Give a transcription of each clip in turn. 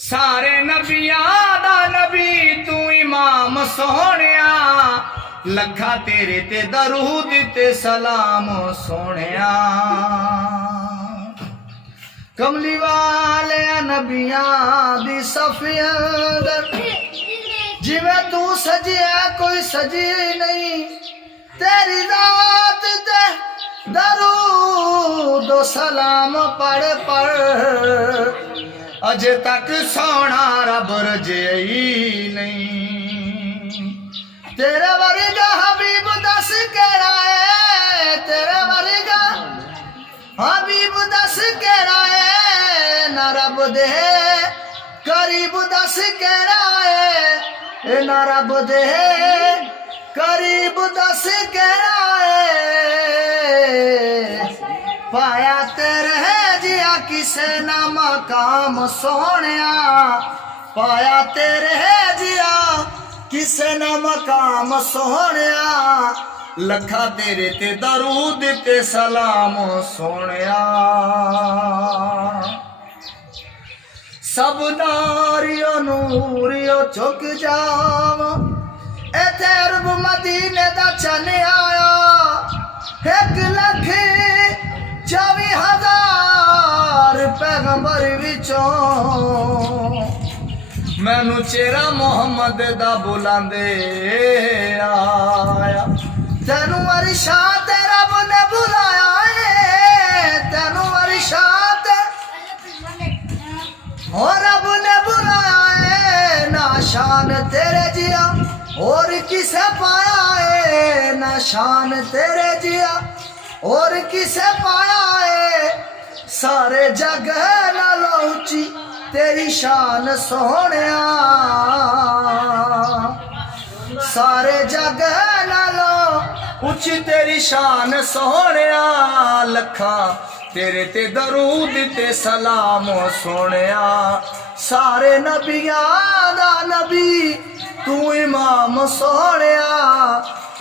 सारे नबियां दा नबी तू इमाम सोहणिया, लखा तेरे ते दरूद ते सलाम सोहणिया। कमली वाले नबियां दी सफ़ अंदर जिवें तू सजिया कोई सजी नहीं, तेरी जात ते दरूद सलाम पढ़ पढ़ अजे तक सोना रब रजई नहीं। तेरे वर्गा हबीब दस केड़ा है, तेरे वर्गा हबीब दस केड़ा है, ना रब दे करीब दस केड़ा है, ना रब दे करीब दस केड़ा है। पाया तेरे जिया किसे ना मकाम सोहणिया, पाया तेरे जिया किसे ना मकाम सोहणिया, लखा तेरे ते दरूद ते सलाम सोहणिया। सब नारियो नूरियो झुक जाव, इथे अरब मदीने दा चन आया। 1,24,000 पैगंबर विचों मैनू चेहरा मोहम्मद दा बुलांदे आया। तेनू अरशा ते रब ने बुलाया है, तेनू अरशा ते रब ने बुलाया है। ना शान तेरे जिया और किसे पाया है, ना शान तेरे जिया और किसे पाया है। सारे जग नालों ऊंची तेरी शान सोहणिया, सारे जग नालों ऊंची तेरी शान सोहणिया, लखा तेरे ते दरूद ते सलाम सोहणिया। सारे नबियां दा नबी तू इमाम सोहणिया,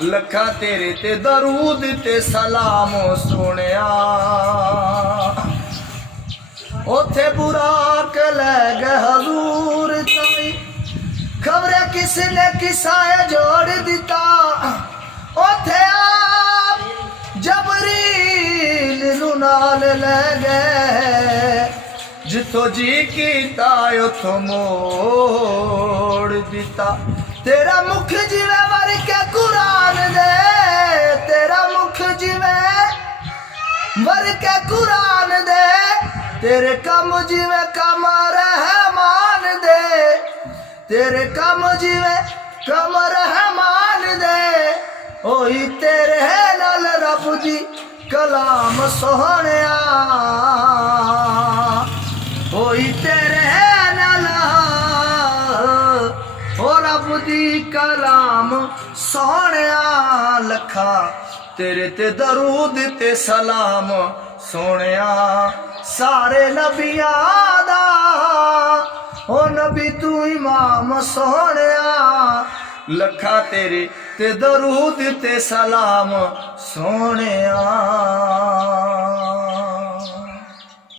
लखा तेरे ते दरूद ते सलाम सोहणिया। ओथे बुराक लै गए हजूर ताई, खबरे किसने किसाए जोड़ दिता। ओथे आप जबरील नू नाल लै गए, जिथों जी कीता उथों मोड़ दिता। तेरा मुख जिवे वर के कुरान दे, तेरा मुख जिवे वर के कुरान दे, तेरे कम जिवे कम रहमान दे, तेरे कम जिवे कम रहमान दे। ओही तेरे नाल रब दी कलाम सोहणिया, ओही तेरे नाल ओ रब दी कलाम सोहणिया, लखा तेरे ते दरूद ते सलाम सोहणिया। सारे नबियां दा ओ नबी तू इमाम सोहणिया, लखा तेरे ते दरूद ते सलाम सोहणिया।